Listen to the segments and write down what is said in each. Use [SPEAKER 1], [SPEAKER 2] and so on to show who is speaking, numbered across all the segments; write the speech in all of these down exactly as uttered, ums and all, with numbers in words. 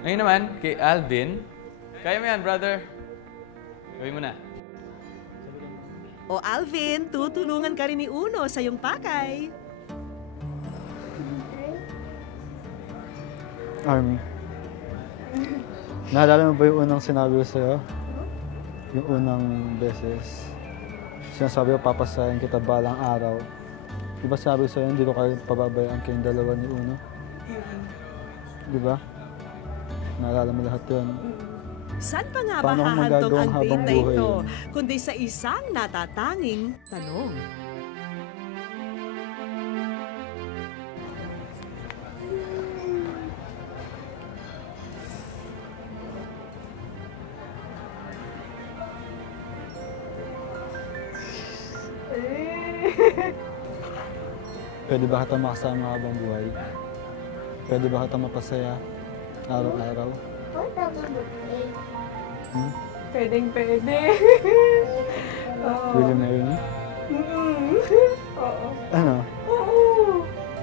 [SPEAKER 1] Ngayon naman, kay Alvin. Kaya mo yan, brother. Gawin mo na.
[SPEAKER 2] O Alvin, tutulungan ka rin ni Uno sa iyong pakay.
[SPEAKER 3] Army, naalala mo ba yung unang sinabi ko sa'yo? Yung unang beses. Sinasabi ko, papasahin kita balang araw. Di ba sabi ko sa'yo, hindi ko kayo pababayaan kayong dalawa ni Uno? Di ba? Naalala mo lahat yun.
[SPEAKER 2] Saan pa nga ba
[SPEAKER 3] Paano ko
[SPEAKER 2] hahantong
[SPEAKER 3] magagawang
[SPEAKER 2] ang date
[SPEAKER 3] habang
[SPEAKER 2] na
[SPEAKER 3] buhay
[SPEAKER 2] ito,
[SPEAKER 3] yun?
[SPEAKER 2] kundi sa isang natatanging tanong.
[SPEAKER 3] Pwede ba kita makasama habang buhay? Pwede ba kita mapasaya araw-araw? Hmm?
[SPEAKER 4] Pwedeng pwede. Oo.
[SPEAKER 3] Will you marry me?
[SPEAKER 4] Mm. Oo.
[SPEAKER 3] Ano?
[SPEAKER 4] Oo.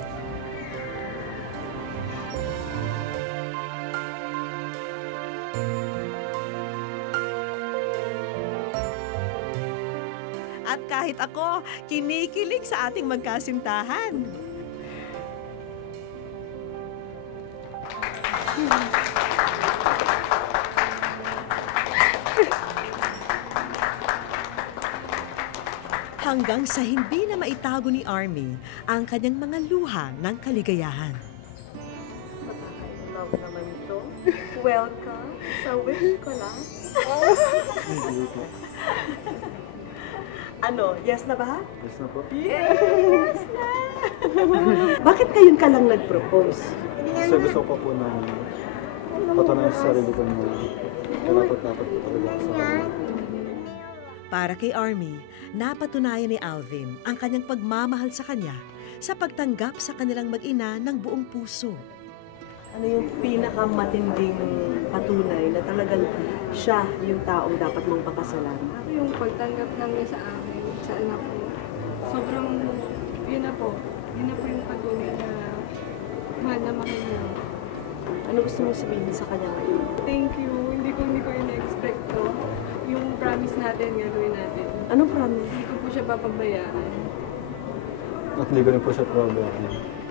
[SPEAKER 2] At kahit ako, kinikilig sa ating magkasintahan. Hanggang sa hindi na maitago ni Army ang kanyang mga luha ng kaligayahan.
[SPEAKER 4] Love naman ito. Welcome sa wish ko lang. Ano, yes na ba?
[SPEAKER 3] Yes na po.
[SPEAKER 4] Yes na! Bakit ngayon ka lang nag-propose?
[SPEAKER 3] Kasi gusto ko po na patunayan sa sarili ko na karapat-dapat po talaga ako sa kanila.
[SPEAKER 2] Para kay Army, napatunayan ni Alvin ang kanyang pagmamahal sa kanya sa pagtanggap sa kanilang mag-ina ng buong puso.
[SPEAKER 4] Ano yung pinakamatinding patunay na talagang siya yung taong dapat mong pakasalan?
[SPEAKER 5] Yung pagtanggap lang niya sa akin, sa anak ko. Sobrang, yun na po. Yun na po yung patunay na mahal na mahal niya.
[SPEAKER 4] Ano gusto mo sabihin sa kanya ngayon?
[SPEAKER 5] Thank you. Hindi ko, hindi ko yun na-expect to. Yung promise natin, gagawin natin.
[SPEAKER 4] Anong promise?
[SPEAKER 5] Hindi ko po siya papabayaan.
[SPEAKER 3] At hindi ko rin po siya pababayaan.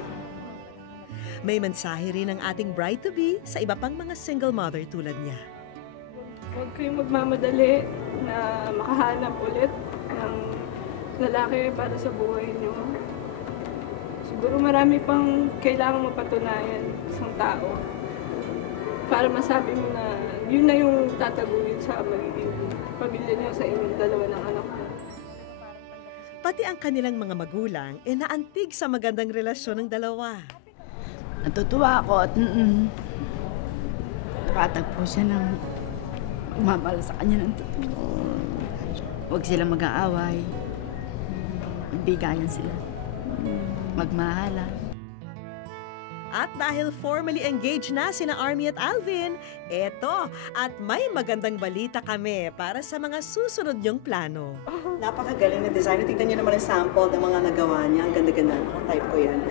[SPEAKER 2] May mensahe rin ang ating bride-to-be sa iba pang mga single mother tulad niya.
[SPEAKER 5] Huwag kayong magmamadali na makahanap ulit ng lalaki para sa buhay niyo. Siguro marami pang kailangan mapatunayan isang tao para masabi mo na yun na yung tataguyod sa magiging pamilya niyo sa inyong dalawa ng anak mo.
[SPEAKER 2] Pati ang kanilang mga magulang ay naantig sa magandang relasyon ng dalawa.
[SPEAKER 6] Natutuwa ako at mm, nakatagpo siya ng magmamahal sa kanya ng totoo. Huwag sila mag-aaway. Magbigayan sila. Magmahalan.
[SPEAKER 2] At dahil formally engaged na sina Army at Alvin, eto, at may magandang balita kami para sa mga susunod niyong plano.
[SPEAKER 4] Napakagaling na designer. Tignan niyo naman ang sample ng mga nagawa niya. Ang ganda-ganda. Ako type ko yan.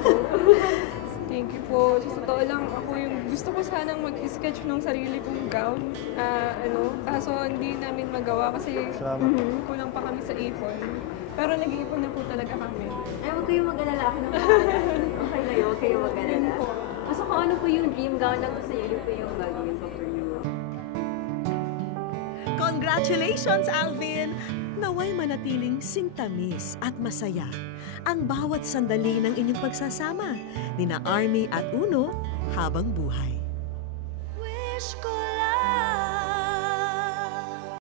[SPEAKER 5] Thank you po. Sa totoo lang, ako yung gusto ko sanang mag-sketch ng sarili kong gown. Ah, ano, kaso hindi namin magawa kasi
[SPEAKER 3] Salamat.
[SPEAKER 5] kulang pa kami sa ipon. Pero nag-iipon na po talaga kami.
[SPEAKER 7] Ay, huwag kayong mag-alala. Ako na okay na yun. Huwag kayong mag-alala.
[SPEAKER 5] Yun po.
[SPEAKER 7] Kaso kung ano po yung dream gown lang po sa iyo, yun po yung gagawin ko for you.
[SPEAKER 2] Congratulations, Alvin! Naway manatiling singtamis at masaya ang bawat sandali ng inyong pagsasama ni na Army at Uno habang buhay.
[SPEAKER 8] Wish ko